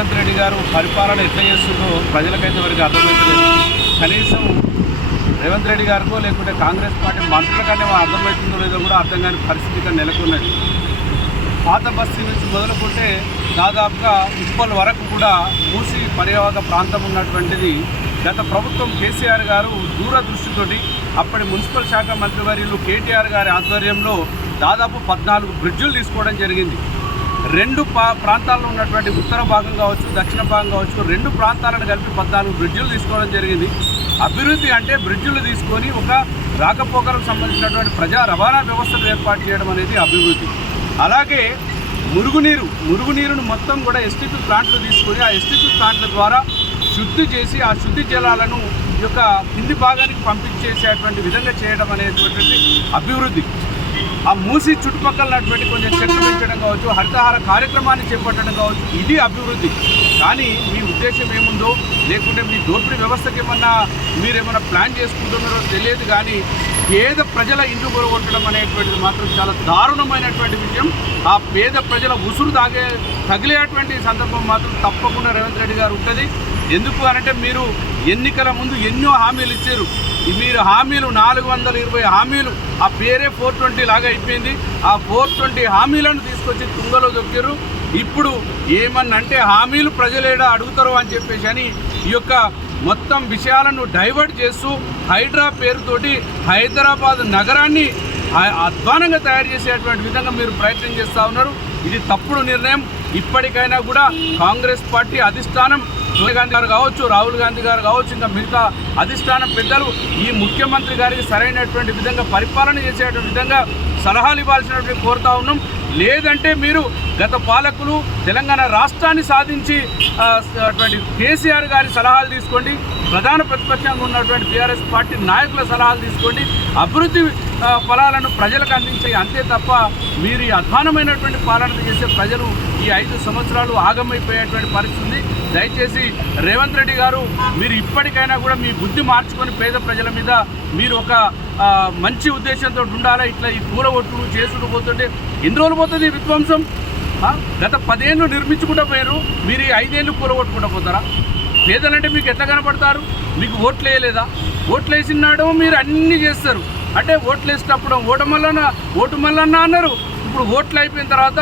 రేవంత్ రెడ్డి గారు పరిపాలన ఎట్లా చేస్తుందో ప్రజలకైతే వరకు అర్థమవుతలేదు. కనీసం రేవంత్ రెడ్డి గారికో లేకుంటే కాంగ్రెస్ పార్టీ మంత్రులకన్నా అర్థమవుతుందో లేదో కూడా అర్థం కాని పరిస్థితి ఇక్కడ నెలకొన్నది. పాత బస్తీ నుంచి మొదలుకుంటే దాదాపుగా ఉప్పల్ వరకు కూడా మూసి పర్యావరణ ప్రాంతం ఉన్నటువంటిది. గత ప్రభుత్వం కేసీఆర్ గారు దూరదృష్టితోటి అప్పటి మున్సిపల్ శాఖ మంత్రివర్యులు కేటీఆర్ గారి ఆధ్వర్యంలో దాదాపు పద్నాలుగు బ్రిడ్జులు తీసుకోవడం జరిగింది. రెండు పా ప్రాంతాల్లో ఉన్నటువంటి ఉత్తర భాగం కావచ్చు దక్షిణ భాగం కావచ్చు రెండు ప్రాంతాలను కలిపి పద్నాలుగు బ్రిడ్జులు తీసుకోవడం జరిగింది. అభివృద్ధి అంటే బ్రిడ్జులు తీసుకొని ఒక రాకపోకలకు సంబంధించినటువంటి ప్రజా రవాణా వ్యవస్థను ఏర్పాటు చేయడం అనేది అభివృద్ధి. అలాగే మురుగునీరు మురుగునీరును మొత్తం కూడా ఎస్టీపీ ప్లాంట్లు తీసుకొని ఆ ఎస్టీపీ ప్లాంట్ల ద్వారా శుద్ధి చేసి ఆ శుద్ధి జలాలను ఈ యొక్క కింది భాగానికి పంపించేసేటువంటి విధంగా చేయడం అనేటువంటిది అభివృద్ధి. ఆ మూసి చుట్టుపక్కల ఉన్నటువంటి కొంచెం చెట్లు పెంచడం కావచ్చు హరితహార కార్యక్రమాన్ని చేపట్టడం కావచ్చు ఇది అభివృద్ధి. కానీ మీ ఉద్దేశం ఏముందో లేకుంటే మీ దోపిడీ వ్యవస్థకి ఏమన్నా మీరేమన్నా ప్లాన్ చేసుకుంటున్నారో తెలియదు కానీ పేద ప్రజల ఇండ్లు కొరగొట్టడం అనేటువంటిది మాత్రం చాలా దారుణమైనటువంటి విషయం. ఆ పేద ప్రజల ఉసురు తాగే తగిలేటువంటి సందర్భం మాత్రం తప్పకుండా రేవంత్ రెడ్డి గారు ఉంటుంది. ఎందుకు అనంటే మీరు ఎన్నికల ముందు ఎన్నో హామీలు ఇచ్చారు. మీరు హామీలు నాలుగు వందల ఇరవై హామీలు ఆ పేరే ఫోర్ ట్వంటీ లాగా అయిపోయింది. ఆ ఫోర్ ట్వంటీ హామీలను తీసుకొచ్చి తుంగలో దొక్కారు. ఇప్పుడు ఏమన్నంటే హామీలు ప్రజలేడా అడుగుతారు అని చెప్పేసి అని ఈ యొక్క మొత్తం విషయాలను డైవర్ట్ చేస్తూ హైడ్రా పేరుతోటి హైదరాబాద్ నగరాన్ని అధ్వానంగా తయారు చేసేటువంటి విధంగా మీరు ప్రయత్నం చేస్తూ ఉన్నారు. ఇది తప్పుడు నిర్ణయం. ఇప్పటికైనా కూడా కాంగ్రెస్ పార్టీ అధిష్టానం సోనియా గాంధీ గారు కావచ్చు రాహుల్ గాంధీ గారు కావచ్చు ఇంకా మిగతా అధిష్టానం పెద్దలు ఈ ముఖ్యమంత్రి గారికి సరైనటువంటి విధంగా పరిపాలన చేసేటువంటి విధంగా సలహాలు ఇవ్వాల్సినటువంటి కోరుతా ఉన్నాం. లేదంటే మీరు గత పాలకులు తెలంగాణ రాష్ట్రాన్ని సాధించి అటువంటి కేసీఆర్ గారి సలహాలు తీసుకోండి ప్రధాన ప్రతిపక్షంగా ఉన్నటువంటి బీఆర్ఎస్ పార్టీ నాయకుల సలహాలు తీసుకోండి అభివృద్ధి ఫలాలను ప్రజలకు అందించే అంతే తప్ప మీరు ఈ అధ్వానమైనటువంటి పాలన చేసే ప్రజలు ఈ ఐదు సంవత్సరాలు ఆగమైపోయేటువంటి పరిస్థితి ఉంది. దయచేసి రేవంత్ రెడ్డి గారు మీరు ఇప్పటికైనా కూడా మీ బుద్ధి మార్చుకొని పేద ప్రజల మీద మీరు ఒక మంచి ఉద్దేశంతో ఉండాలి? ఇట్లా ఈ పూల ఒట్టులు చేసుకుంటూ పోతుంటే ఎన్ని రోజులు పోతుంది ఈ విధ్వంసం? గత పదేళ్ళు నిర్మించుకుంటూ పోయారు. మీరు ఈ ఐదేళ్ళు కూల కొట్టుకుంటూ పోతారా? పేదలంటే మీకు ఎట్లా కనపడతారు? మీకు ఓట్లు వేయలేదా? ఓట్లు వేసినాడు మీరు అన్నీ చేస్తారు. అంటే ఓట్లు వేసినప్పుడు ఓటమల్లన్న మల్లన్న అన్నారు. ఇప్పుడు ఓట్లు అయిపోయిన తర్వాత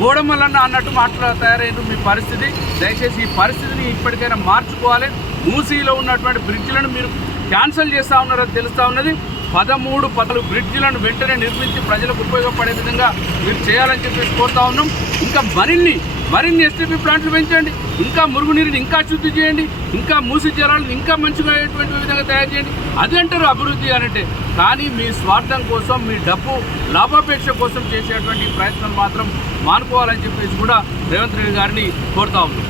గోడమల్లన్న అన్నట్టు మాట్లా తయారైన మీ పరిస్థితి. దయచేసి ఈ పరిస్థితిని ఇప్పటికైనా మార్చుకోవాలి. మూసీలో ఉన్నటువంటి బ్రిడ్జ్లను మీరు క్యాన్సిల్ చేస్తూ ఉన్నారని తెలుస్తూ ఉన్నది. పదమూడు పదలు బ్రిడ్జ్లను వెంటనే నిర్మించి ప్రజలకు ఉపయోగపడే విధంగా మీరు చేయాలని చెప్పేసి కోరుతా ఉన్నాం. ఇంకా మరిన్ని మరిన్ని ఎస్టీపీ ప్లాంట్లు పెంచండి. ఇంకా మురుగునీరుని ఇంకా శుద్ధి చేయండి. ఇంకా మూసి జలాలను ఇంకా మంచిగా అయ్యేటువంటి విధంగా తయారు చేయండి. అది అంటారు అభివృద్ధి అనంటే కానీ మీ స్వార్థం కోసం మీ డబ్బు లాభాపేక్ష కోసం చేసేటువంటి ప్రయత్నం మాత్రం మానుకోవాలని చెప్పేసి కూడా రేవంత్ రెడ్డి గారిని కోరుతా ఉన్నాం.